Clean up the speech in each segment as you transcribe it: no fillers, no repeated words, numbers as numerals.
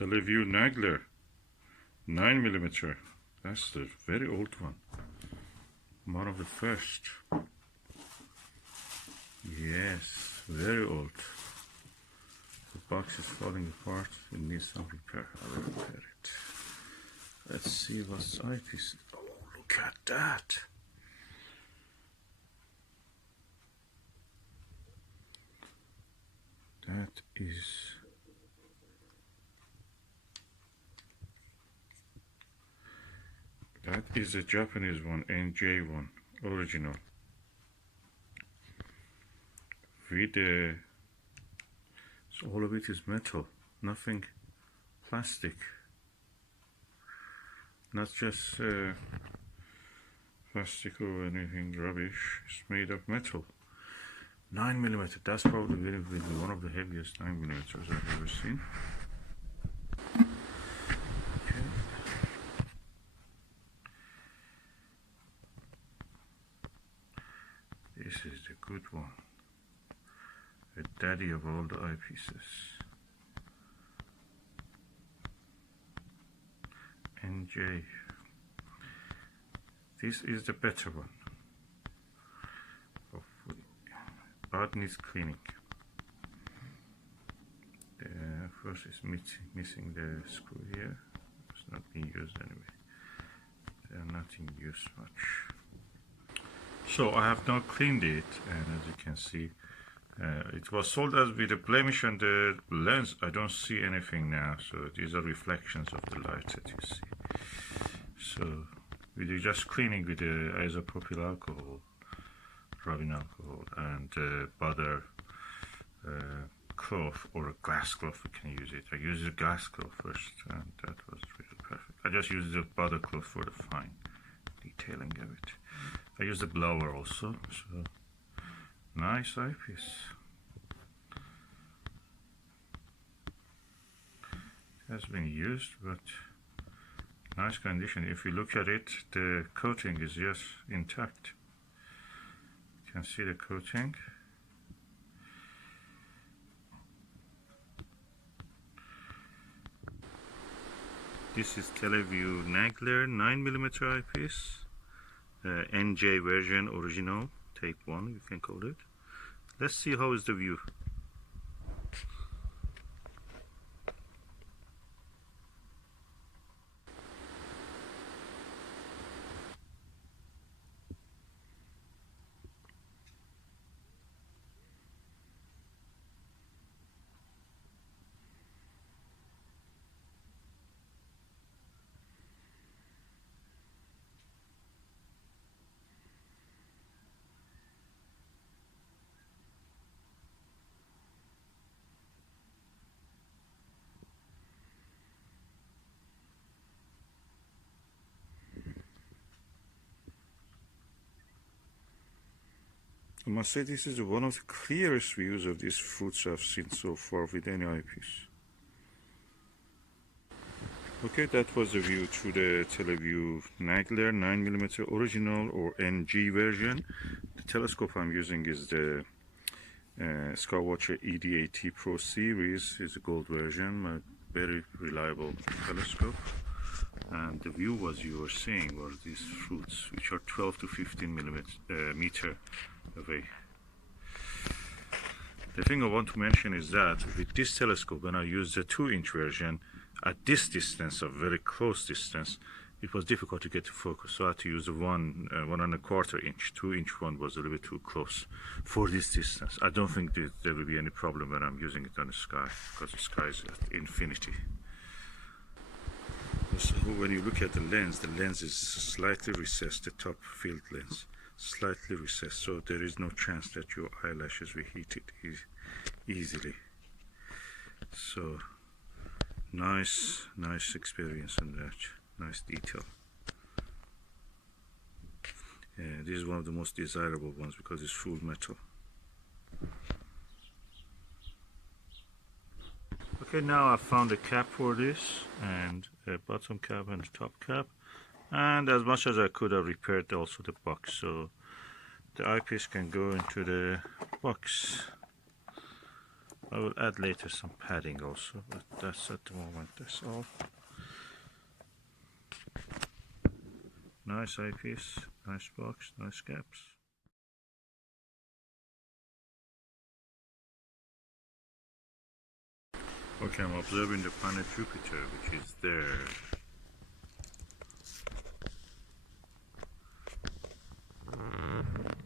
Televue Nagler 9mm. That's the very old one. One of the first. Yes, very old. The box is falling apart. It needs some repair. I will repair it. Let's see what's eyepiece. Oh, look at that. That is a Japanese one, NJ one, original. With so all of it is metal, nothing plastic. Not just plastic or anything rubbish. It's made of metal. 9mm. That's probably one of the heaviest 9mm I've ever seen. Okay. This is the good one. The daddy of all the eyepieces. NJ. This is the better one. Hopefully. But needs cleaning. First is missing the screw here. It's not being used anyway. They are not in use much. So I have now cleaned it, and as you can see, it was sold as with a blemish on the lens. I don't see anything now, so these are reflections of the light that you see. So with just cleaning with the isopropyl alcohol, rubbing alcohol, and butter cloth or a glass cloth, we can use it. I used a glass cloth first, and that was really perfect. I just used the butter cloth for the fine detailing of it. I used a blower also, so nice eyepiece. Has been used, but nice condition. If you look at it, the coating is just intact. You can see the coating. This is Televue Nagler 9mm eyepiece, NJ version original, tape 1 you can call it. Let's see how is the view. I must say this is one of the clearest views of these fruits I've seen so far with any eyepiece. Okay, that was the view through the Televue Nagler 9mm original or NG version. The telescope I'm using is the Skywatcher ED80 Pro series. It's a gold version, a very reliable telescope. And the view was you were seeing were these fruits, which are 12 to 15 meter away. The thing I want to mention is that with this telescope, when I used the 2-inch version, at this distance, a very close distance, it was difficult to get to focus. So I had to use the 1.25 inch. 2-inch one was a little bit too close for this distance. I don't think there will be any problem when I'm using it on the sky, because the sky is at infinity. So when you look at the lens is slightly recessed, the top field lens, slightly recessed, so there is no chance that your eyelashes will hit it easily. So nice experience on that, nice detail. This is one of the most desirable ones because it's full metal. Okay, now I've found a cap for this, and a bottom cap and a top cap, and as much as I could I've repaired also the box, so the eyepiece can go into the box. I will add later some padding also, but that's at the moment, that's all. Nice eyepiece, nice box, nice caps. Okay, I'm observing the planet Jupiter, which is there.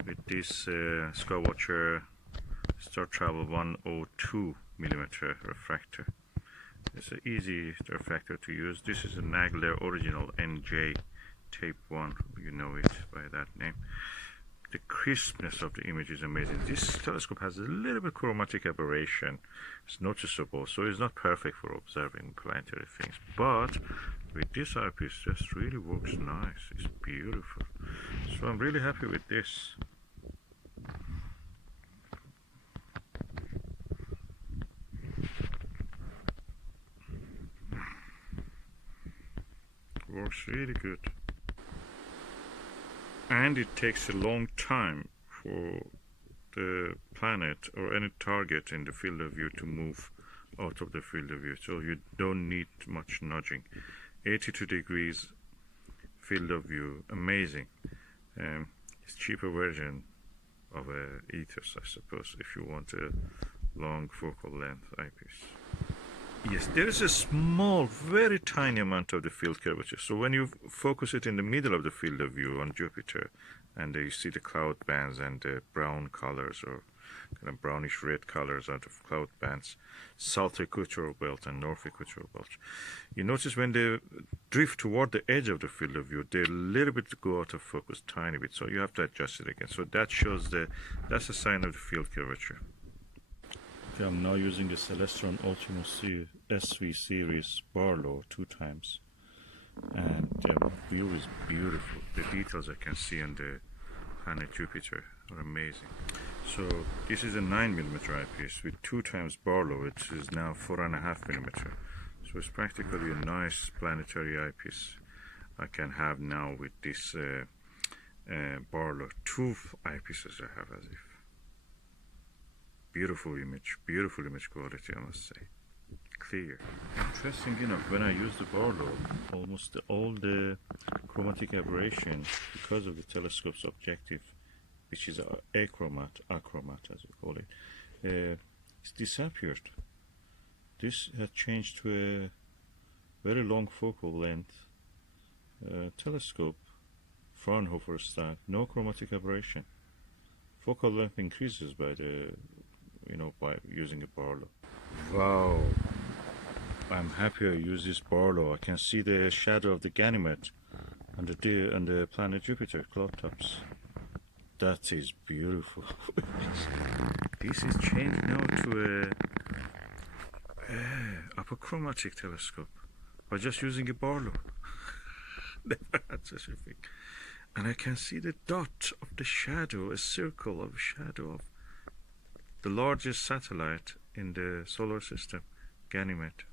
With this Skywatcher Star Travel 102 millimeter refractor. It's an easy refractor to use. This is a Nagler original NJ tape 1, you know it by that name. The crispness of the image is amazing. This telescope has a little bit chromatic aberration. It's noticeable, so it's not perfect for observing planetary things. But with this eyepiece, just really works nice. It's beautiful. So I'm really happy with this. Works really good. And it takes a long time for the planet or any target in the field of view to move out of the field of view, so you don't need much nudging. 82 degrees field of view, amazing. It's cheaper version of a Ethos, I suppose, if you want a long focal length eyepiece. Yes, there is a small, very tiny amount of the field curvature. So when you focus it in the middle of the field of view on Jupiter, and you see the cloud bands and the brown colors or kind of brownish red colors out of cloud bands, south equatorial belt and north equatorial belt. You notice when they drift toward the edge of the field of view, they a little bit go out of focus, tiny bit. So you have to adjust it again. So that shows that's a sign of the field curvature. Okay, I'm now using the Celestron Ultimo SV series Barlow 2 times, and the view is beautiful. The details I can see on the planet Jupiter are amazing. So this is a 9mm eyepiece with 2 times Barlow, which is now 4.5mm. So it's practically a nice planetary eyepiece I can have now with this Barlow. 2 eyepieces I have as if. Beautiful image quality, I must say. Clear. Interesting enough, when I use the Barlow, almost all the chromatic aberration, because of the telescope's objective, which is achromat as we call it, it's disappeared. This has changed to a very long focal length telescope, Fraunhofer style, no chromatic aberration. Focal length increases by by using a Barlow. Wow, I'm happy I use this Barlow. I can see the shadow of the Ganymede on the planet Jupiter cloud tops. That is beautiful. This is changed now to a apochromatic telescope by just using a Barlow. Never had such a thing. And I can see the dot of the shadow, a circle of shadow of the largest satellite in the solar system, Ganymede.